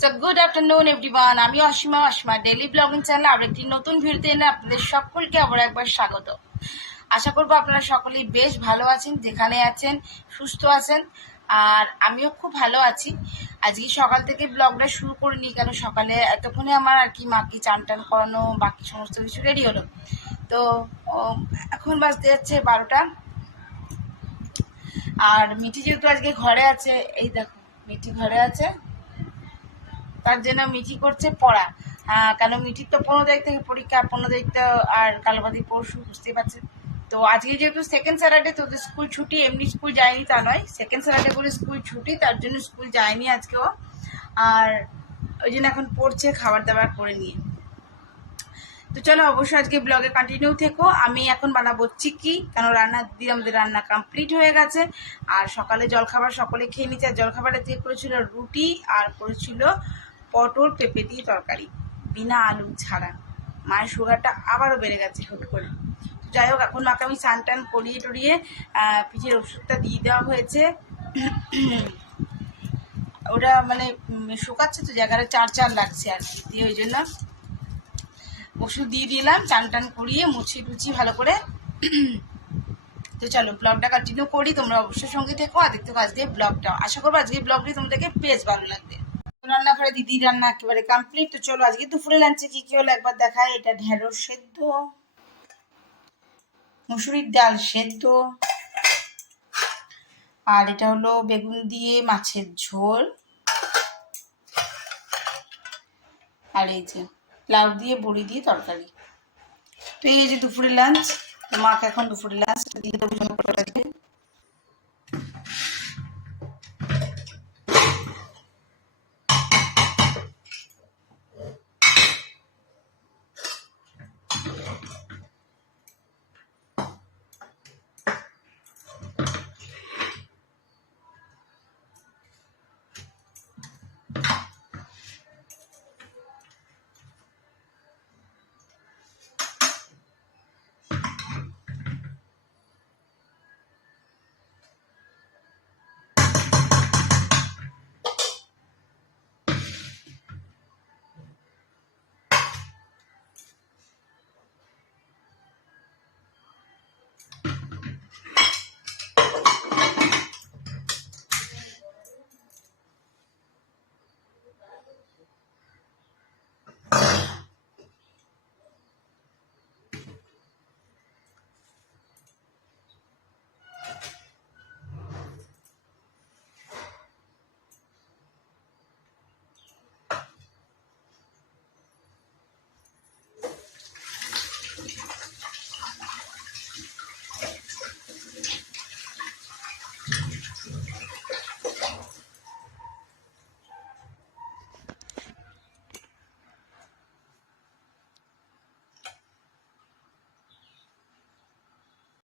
So good afternoon everyone, আমি Asima daily blogging চ্যানেলে আবার একটি নতুন ভিডিওতে এনে আপনাদের সকলকে আবার একবার স্বাগত। আশা করবো আপনারা সকলেই বেশ ভালো আছেন, যেখানে আছেন সুস্থ আছেন, আর আমিও খুব ভালো আছি। আজকে সকাল থেকে ব্লগটা শুরু করিনি, কেন সকালে এতক্ষণে আমার আর কি মাকে চান টান করানো বাকি সমস্ত কিছু রেডি হলো। তো এখন বাজতে যাচ্ছে 12টা। আর মিঠি যেহেতু আজকে ঘরে আছে, এই দেখো মিঠি ঘরে আছে, তার জন্য মিঠি করছে পড়া। কেন মিঠির তো 15 তারিখ থেকে পরীক্ষা, 15 তারিখ তো আর কালবাদি পরশু, বুঝতেই পারছেন। তো আজকে যেহেতু সেকেন্ড স্যাটারডে, তো স্কুল ছুটি, এমনি স্কুল যায়নি তা নয়, সেকেন্ড স্যাটারডে করে স্কুল ছুটি, তার জন্য স্কুল যায়নি আজকেও। আর ওই জন্য এখন পড়ছে খাবার দাবার করে নিয়ে। তো চলো অবশ্যই আজকে ব্লগে কন্টিনিউ থেকো। আমি এখন বানাবো চিকি, কেন রান্না দিয়ে আমাদের রান্না কমপ্লিট হয়ে গেছে। আর সকালে জলখাবার সকলে খেয়ে নিচ্ছে। আর জলখাবারের দিয়ে করেছিল রুটি, আর করেছিল পটল পেঁপে দিয়ে তরকারি, বিনা আলু ছাড়া। মায়ের সুগারটা আবারও বেড়ে গেছে হুট করে। যাই হোক, এখন মাকে আমি স্নান টান করিয়ে টরিয়ে পিঠের ওষুধটা দিয়ে দেওয়া হয়েছে। ওটা মানে শুকাচ্ছে তো, জায়গাটা চার লাগছে আর কি, দিয়ে ওই জন্য ওষুধ দিয়ে দিলাম, চান টান করিয়ে মুছিয়ে টুছিয়ে ভালো করে। তো চলো ব্লগটা কন্টিনিউ করি, তোমরা অবশ্যই সঙ্গে থেকো আর দেখতে আজকে ব্লগটা। আশা করবো আজকে ব্লগটি তোমাদেরকে বেশ ভালো লাগবে। রান্নাঘরে দিদি রান্না একেবারে কমপ্লিট। তো চলো আজকে দুপুরে লাঞ্চে কি কি হলো একবার দেখায়। এটা ঢেঁড়স সেদ্ধ, মুসুরির ডাল সেদ্ধ, আর এটা হলো বেগুন দিয়ে মাছের ঝোল, আর এই যে লাউ দিয়ে বড়ি দিয়ে তরকারি। তো এই যে দুপুরে লাঞ্চ। মাকে এখন দুপুরে লাঞ্চ দিয়ে দেবো জন্য পটাকে।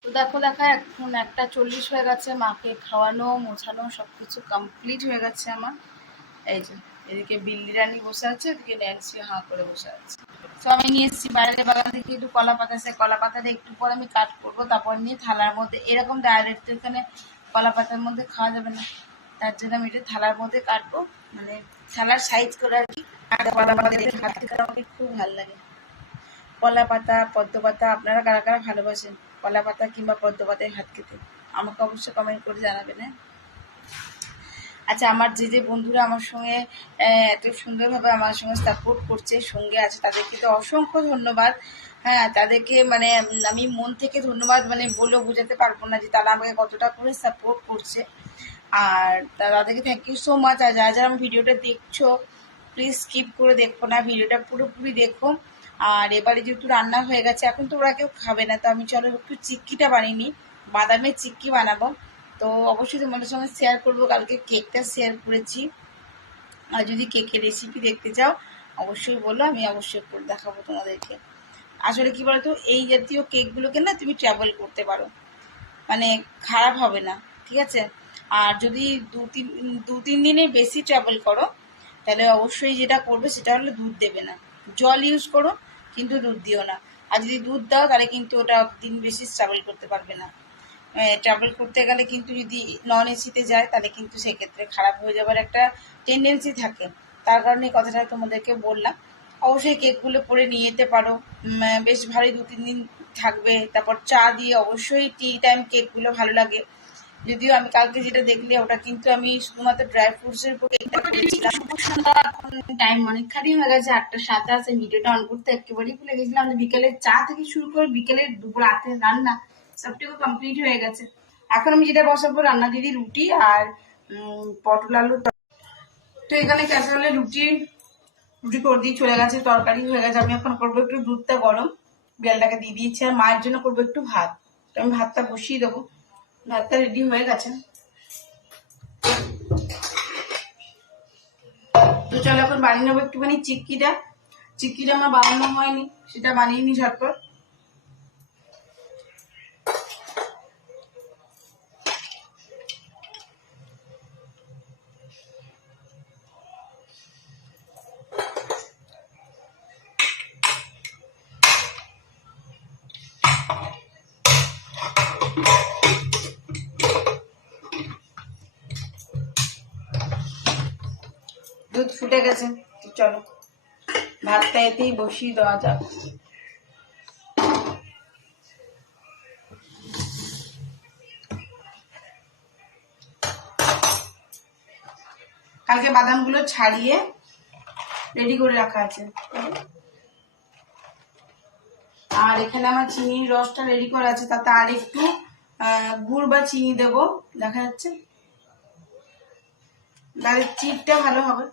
তো দেখো এখন 1:40 হয়ে গেছে, মাকে খাওয়ানো মোছানো সবকিছু কমপ্লিট হয়ে গেছে আমার। এই যে এদিকে বিল্লি রানী বসে আছে, এদিকে ন্যান্সি হাঁ করে বসে আছে। তো আমি নিয়ে এসেছি বাইরের বাগান থেকে একটু কলা পাতা, সে কলা পাতাটা একটু পর আমি কাট করবো, তারপর নিয়ে থালার মধ্যে, এরকম ডাইরেক্ট তো এখানে কলা পাতার মধ্যে খাওয়া যাবে না, তার জন্য আমি এটা থালার মধ্যে কাটবো, মানে থালার সাইজ করে আর কি। আর কলা পাতা দেখে হাত খেতে আমাকে খুব ভালো লাগে। কলা পাতা পদ্ম পাতা, আপনারা কারা কারা ভালোবাসেন কলা পাতা কিংবা পদ্ম পাতায় ভাত খেতে, আমাকে অবশ্যই কমেন্ট করে জানাবেন। হ্যাঁ, আচ্ছা, আমার যে বন্ধুরা আমার সঙ্গে এত সুন্দরভাবে আমার সঙ্গে সাপোর্ট করছে, সঙ্গে আছে, তাদেরকে তো অসংখ্য ধন্যবাদ। হ্যাঁ, তাদেরকে মানে আমি মন থেকে ধন্যবাদ মানে বলেও বোঝাতে পারবো না যে তারা আমাকে কতটা করে সাপোর্ট করছে। আর তাদেরকে থ্যাংক ইউ সো মাচ। আর যারা যারা আমার ভিডিওটা দেখছো, প্লিজ স্কিপ করে দেখো না, ভিডিওটা পুরোপুরি দেখো। আর এবারে যেহেতু রান্না হয়ে গেছে, এখন তো ওরা কেউ খাবে না, তো আমি চলো একটু চিক্কিটা বানিয়ে নিই, বাদামের চিক্কি বানাবো। তো অবশ্যই তোমাদের সঙ্গে শেয়ার করবো, কালকে কেকটা শেয়ার করেছি। আর যদি কেকের রেসিপি দেখতে চাও অবশ্যই বলো, আমি অবশ্যই করে দেখাবো তোমাদেরকে। আসলে কি বলতো, এই জাতীয় কেকগুলোকে না তুমি ট্রাভেল করতে পারো, মানে খারাপ হবে না, ঠিক আছে। আর যদি দু তিন দিনের বেশি ট্রাভেল করো, তাহলে অবশ্যই যেটা করবে সেটা হলো দুধ দেবে না, জল ইউজ করো কিন্তু দুধ দিও না। আর যদি দুধ দাও তাহলে কিন্তু ওটা দিন বেশি ট্রাভেল করতে পারবে না। ট্রাভেল করতে গেলে কিন্তু যদি নন এসিতে যায় তাহলে কিন্তু সেক্ষেত্রে খারাপ হয়ে যাবার একটা টেন্ডেন্সি থাকে। তার কারণে এই কথাটা তোমাদেরকে বললাম। অবশ্যই কেকগুলো করে নিয়ে যেতে পারো, বেশ ভালোই 2-3 দিন থাকবে। তারপর চা দিয়ে অবশ্যই টি টাইম কেকগুলো ভালো লাগে। যদিও আমি কালকে যেটা দেখলে ওটা কিন্তু আমি শুধুমাত্র ড্রাই ফ্রুটসের উপর কেকটা করেছিলাম। এখন টাইম অনেকখানি হয়ে গেছে, 8টা 7 আছে, ভিডিওটা অন করতে একেবারেই ভুলে গেছিলাম। বিকেলের চা থেকে শুরু করে বিকেলের দুপুর রাতের রান্না সবটুকু কমপ্লিট হয়ে গেছে। এখন আমি যেটা বসাবো রান্না দিদি রুটি আর পটল আলু। তো এখানে ক্যাসারোলে রুটি করে দিয়ে চলে গেছে, তরকারি হয়ে গেছে। আমি এখন করবো একটু দুধটা গরম, বিড়ালটাকে দিয়ে দিয়েছি, আর মায়ের জন্য করবো একটু ভাত। তো আমি ভাতটা বসিয়ে দেবো, ভাতটা রেডি হয়ে গেছে। তো চলো এখন বানিয়ে নেবো একটুখানি চিক্কিটা আমার বানানো হয়নি, সেটা বানিয়ে নি ঝটপট। দুধ ফুটে গেছে, চলো ভাতটা এতেই বসিয়ে দেওয়া যাক। কালকে বাদামগুলো ছাড়িয়ে রেডি করে রাখা আছে, আর এখানে আমার চিনির রসটা রেডি করা আছে। তাতে আর একটু গুড় বা চিনি দেবো, দেখা যাচ্ছে, তাহলে চিটটা ভালো হবে।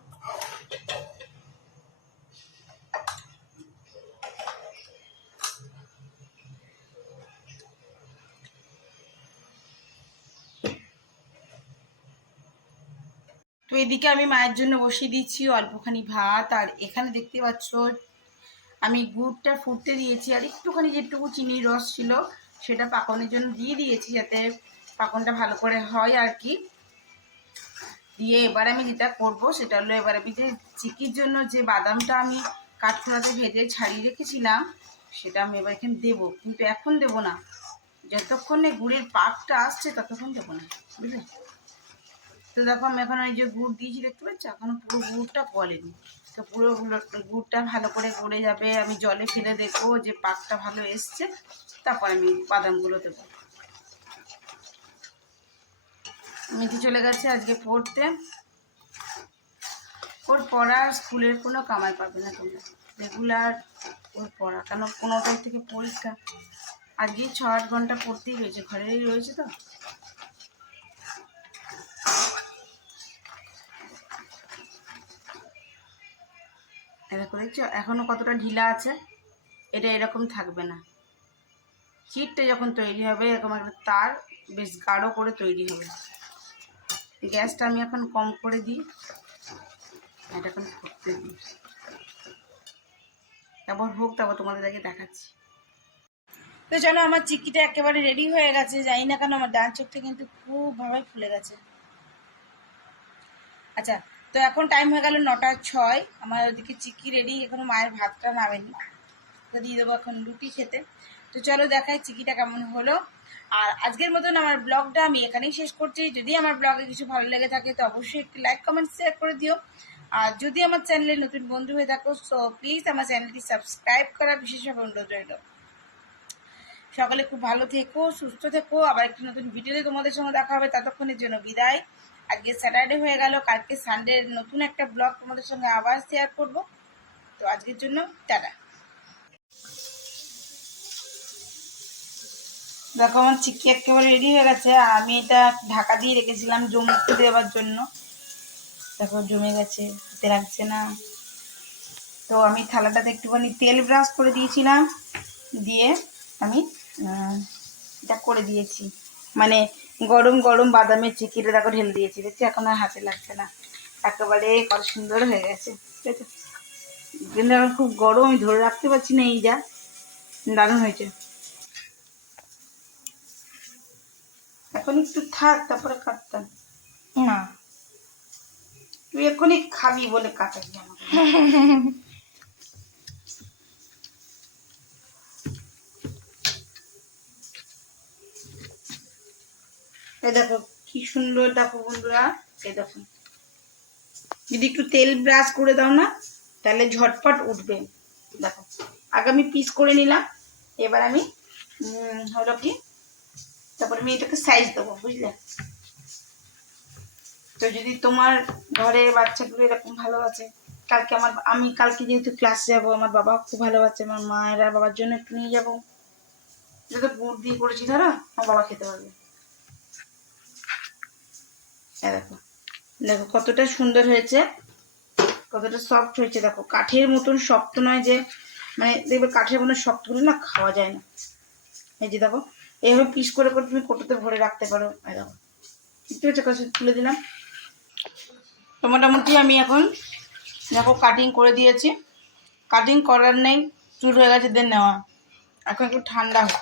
তো এদিকে আমি মায়ের জন্য বসিয়ে দিচ্ছি অল্পখানি ভাত, আর এখানে দেখতে পাচ্ছ আমি গুড়টা ফুটতে দিয়েছি, আর একটুখানি যেটুকু চিনির রস ছিল সেটা পাকনের জন্য দিয়ে দিয়েছি, যাতে পাকনটা ভালো করে হয় আর কি। দিয়ে এবার আমি যেটা করবো সেটা হলো, এবার আমি যে চিকির জন্য যে বাদামটা আমি কাঠখোলাতে ভেজে ছাড়িয়ে রেখেছিলাম সেটা আমি এবার এখানে দেবো, কিন্তু এখন দেবো না, যতক্ষণে গুড়ের পাকটা আসছে ততক্ষণ দেবো না, বুঝলে। তো দেখো আমি এখন ওই যে গুড় দিয়েছি দেখতে পাচ্ছ, এখনো পুরো গুড়টা গলেনি। তো পুরো গুড়টা ভালো করে গলে যাবে, আমি জলে ফেলে দেখবো যে পাকটা ভালো এসছে, তারপর আমি বাদামগুলো দেবো। মিঠি চলে গেছে আজকে পড়তে, ওর পড়া স্কুলের কোনো কামাই পাবে না তোমরা, রেগুলার ওর পড়া, কেন 15 থেকে পরীক্ষা। আজকে 6-8 ঘন্টা পড়তেই রয়েছে, ঘরেই রয়েছে। তো দেখো দেখছো এখনো কতটা ঢিলা আছে, এটা এরকম থাকবে না। চিটটা যখন তৈরি হবে এরকম একটা তার বেশ গাঢ় করে তৈরি হবে। গ্যাসটা আমি এখন কম করে দিই, এটা এখন ফুটতে দিই, তারপর হোক, তারপর তোমাদেরকে দেখাচ্ছি। তো চলো আমার চিক্কিটা একেবারে রেডি হয়ে গেছে, জানি না কেন আমার ডান চোখটা কিন্তু খুব ভাবে ফুলে গেছে। আচ্ছা, তো এখন টাইম হয়ে গেল 9টা 6, আমার ওদিকে চিক্কি রেডি, এখনো মায়ের ভাতটা নামেনি, তো দিয়ে দেবো এখন রুটি খেতে। তো চলো দেখাই চিকিটা কেমন হলো। আর আজকের মতন আমার ব্লগটা আমি এখানেই শেষ করছি। যদি আমার ব্লগে কিছু ভালো লেগে থাকে তো অবশ্যই একটি লাইক কমেন্ট শেয়ার করে দিও, আর যদি আমার চ্যানেলে নতুন বন্ধু হয়ে থাকো সো প্লিজ আমার চ্যানেলটি সাবস্ক্রাইব করার বিশেষভাবে অনুরোধ রইল। সকলে খুব ভালো থেকো, সুস্থ থেকো, আবার একটি নতুন ভিডিওতে তোমাদের সঙ্গে দেখা হবে, ততক্ষণের জন্য বিদায়। আজকে স্যাটারডে হয়ে গেল, কালকে সানডে নতুন একটা ব্লগ তোমাদের সঙ্গে আবার শেয়ার করব। তো আজকের জন্য টাটা। দেখো আমার চিক্কি একেবারে রেডি হয়ে গেছে, আর আমি এটা ঢাকা দিয়ে রেখেছিলাম জমতে দেওয়ার জন্য। দেখো জমে গেছে, হাতে লাগছে না। তো আমি থালাটাতে একটুখানি তেল ব্রাশ করে দিয়েছিলাম, দিয়ে আমি এটা করে দিয়েছি, মানে গরম গরম বাদামের চিক্কিটা দেখো ঢেলে দিয়েছি, দেখছি এখন আর হাতে লাগছে না, একেবারে কত সুন্দর হয়ে গেছে। ঠিক আছে, কিন্তু এখন খুব গরম, আমি ধরে রাখতে পারছি না, এই যা দারুণ হয়েছে। এখন একটু থাক, তারপরে কাটতাম না, তুই এক্ষুনি খাবি বলে কাটাবি আমাকে। এই দেখো কি সুন্দর, দেখো বন্ধুরা, এই দেখো যদি একটু তেল ব্রাশ করে দাও না তাহলে ঝটপট উঠবে। দেখো আগে আমি পিস করে নিলাম, এবার আমি হলো কি তারপরে আমি এটাকে সাইজ দেবো, বুঝলে? তো যদি তোমার ঘরে বাচ্চাগুলো এরকম ভালো আছে, আমি কালকে যেহেতু ক্লাস যাব, আমার বাবা খুব ভালোবাসে, আমার মায়েরা বাবার জন্য একটু নিয়ে যাবো। এটা তো গুড় দিয়ে করেছি, ধরো আমার বাবা খেতে পারবে। দেখো দেখো কতটা সুন্দর হয়েছে, কতটা সফট হয়েছে। দেখো কাঠের মতন শক্ত নয়, যে মানে দেখবে কাঠের মতন শক্ত হলে না খাওয়া যায় না। এই যে দেখো এইভাবে পিস করে করে তুমি কোটোতে ভরে রাখতে পারো। এই দেখো একটু হচ্ছে কাছে তুলে দিলাম। তো মোটামুটি আমি এখন দেখো কাটিং করে দিয়েছি, কাটিং করার নেই, চুর হয়ে গেছে দেন নেওয়া। এখন একটু ঠান্ডা হোক,